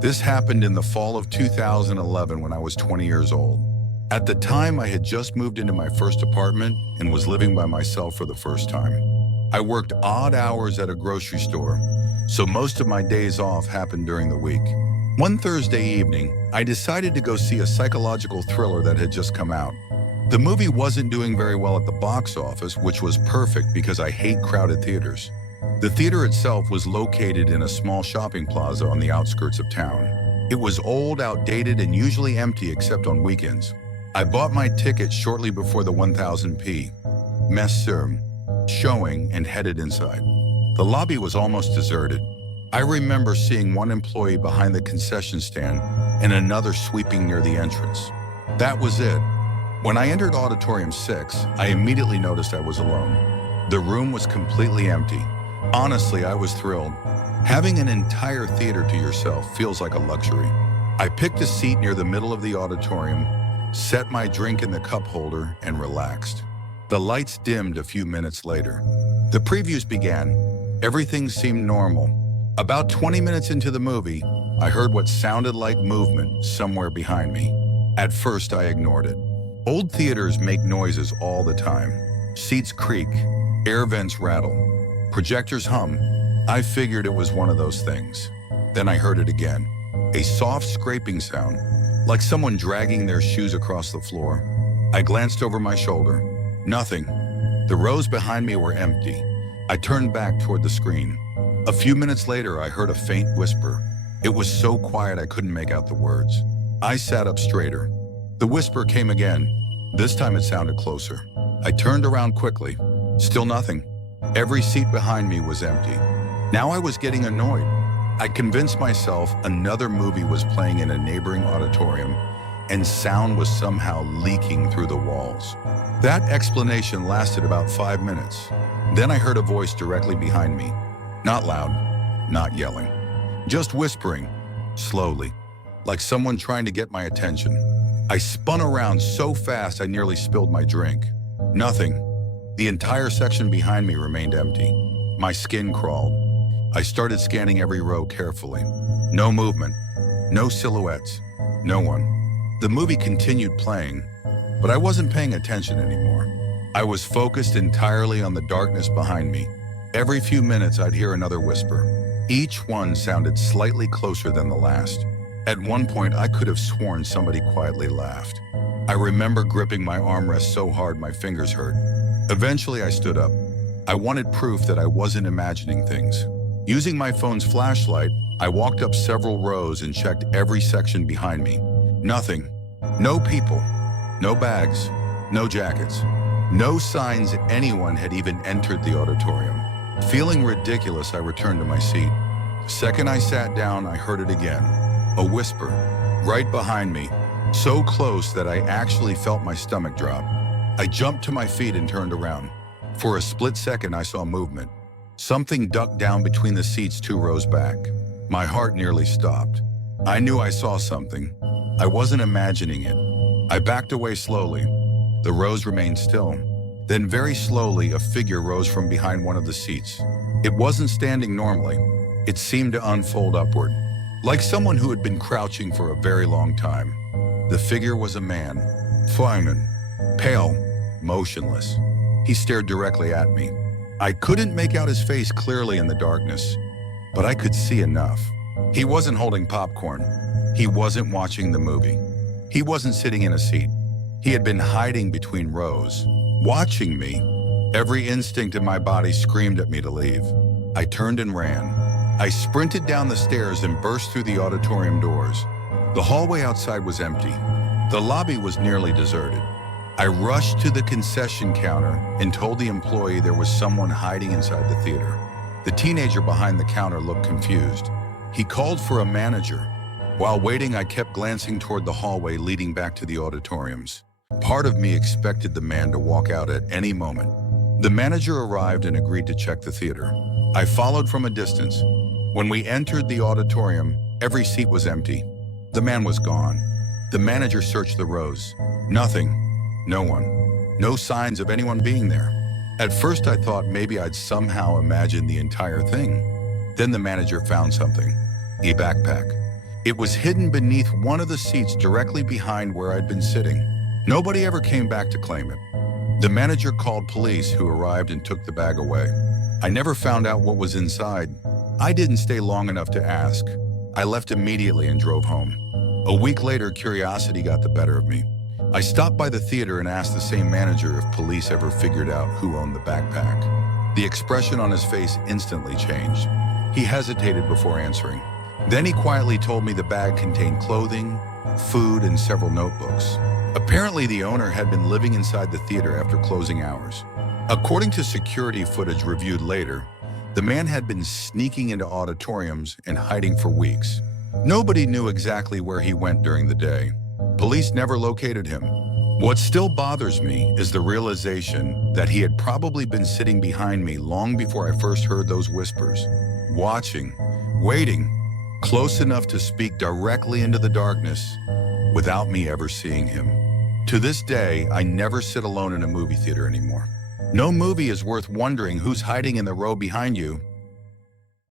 This happened in the fall of 2011 when I was 20 years old. At the time, I had just moved into my first apartment and was living by myself for the first time. I worked odd hours at a grocery store, so most of my days off happened during the week. One Thursday evening, I decided to go see a psychological thriller that had just come out. The movie wasn't doing very well at the box office, which was perfect because I hate crowded theaters. The theater itself was located in a small shopping plaza on the outskirts of town. It was old, outdated, and usually empty except on weekends. I bought my ticket shortly before the 1000p Messe showing and headed inside. The lobby was almost deserted. I remember seeing one employee behind the concession stand and another sweeping near the entrance. That was it. When I entered Auditorium 6, I immediately noticed I was alone. The room was completely empty. Honestly, I was thrilled. Having an entire theater to yourself feels like a luxury. I picked a seat near the middle of the auditorium, set my drink in the cup holder, and relaxed. The lights dimmed a few minutes later. The previews began. Everything seemed normal. About 20 minutes into the movie, I heard what sounded like movement somewhere behind me. At first, I ignored it. Old theaters make noises all the time. Seats creak, air vents rattle, projectors hum. I figured it was one of those things. Then I heard it again. A soft scraping sound, like someone dragging their shoes across the floor. I glanced over my shoulder. Nothing. The rows behind me were empty. I turned back toward the screen. A few minutes later, I heard a faint whisper. It was so quiet I couldn't make out the words. I sat up straighter. The whisper came again. This time it sounded closer. I turned around quickly. Still nothing. Every seat behind me was empty. Now I was getting annoyed. I convinced myself another movie was playing in a neighboring auditorium and sound was somehow leaking through the walls. That explanation lasted about 5 minutes. Then I heard a voice directly behind me. Not loud, not yelling, just whispering, slowly, like someone trying to get my attention. I spun around so fast I nearly spilled my drink. Nothing. The entire section behind me remained empty. My skin crawled. I started scanning every row carefully. No movement, no silhouettes, no one. The movie continued playing, but I wasn't paying attention anymore. I was focused entirely on the darkness behind me. Every few minutes I'd hear another whisper. Each one sounded slightly closer than the last. At one point I could have sworn somebody quietly laughed. I remember gripping my armrest so hard my fingers hurt. Eventually I stood up. I wanted proof that I wasn't imagining things. Using my phone's flashlight, I walked up several rows and checked every section behind me. Nothing. No people. No bags. No jackets. No signs anyone had even entered the auditorium. Feeling ridiculous, I returned to my seat. The second I sat down, I heard it again. A whisper, right behind me, so close that I actually felt my stomach drop. I jumped to my feet and turned around. For a split second, I saw movement. Something ducked down between the seats 2 rows back. My heart nearly stopped. I knew I saw something. I wasn't imagining it. I backed away slowly. The rows remained still. Then very slowly, a figure rose from behind one of the seats. It wasn't standing normally. It seemed to unfold upward, like someone who had been crouching for a very long time. The figure was a man, feminine, pale, motionless. He stared directly at me. I couldn't make out his face clearly in the darkness, but I could see enough. He wasn't holding popcorn. He wasn't watching the movie. He wasn't sitting in a seat. He had been hiding between rows, watching me. Every instinct in my body screamed at me to leave. I turned and ran. I sprinted down the stairs and burst through the auditorium doors. The hallway outside was empty. The lobby was nearly deserted. I rushed to the concession counter and told the employee there was someone hiding inside the theater. The teenager behind the counter looked confused. He called for a manager. While waiting, I kept glancing toward the hallway leading back to the auditoriums. Part of me expected the man to walk out at any moment. The manager arrived and agreed to check the theater. I followed from a distance. When we entered the auditorium, every seat was empty. The man was gone. The manager searched the rows. Nothing. No one. No signs of anyone being there. At first I thought maybe I'd somehow imagined the entire thing. Then the manager found something. A backpack. It was hidden beneath one of the seats directly behind where I'd been sitting. Nobody ever came back to claim it. The manager called police, who arrived and took the bag away. I never found out what was inside. I didn't stay long enough to ask. I left immediately and drove home. A week later, curiosity got the better of me. I stopped by the theater and asked the same manager if police ever figured out who owned the backpack. The expression on his face instantly changed. He hesitated before answering. Then he quietly told me the bag contained clothing, food, and several notebooks. Apparently, the owner had been living inside the theater after closing hours. According to security footage reviewed later, the man had been sneaking into auditoriums and hiding for weeks. Nobody knew exactly where he went during the day. Police never located him. What still bothers me is the realization that he had probably been sitting behind me long before I first heard those whispers, watching, waiting, close enough to speak directly into the darkness without me ever seeing him. To this day, I never sit alone in a movie theater anymore. No movie is worth wondering who's hiding in the row behind you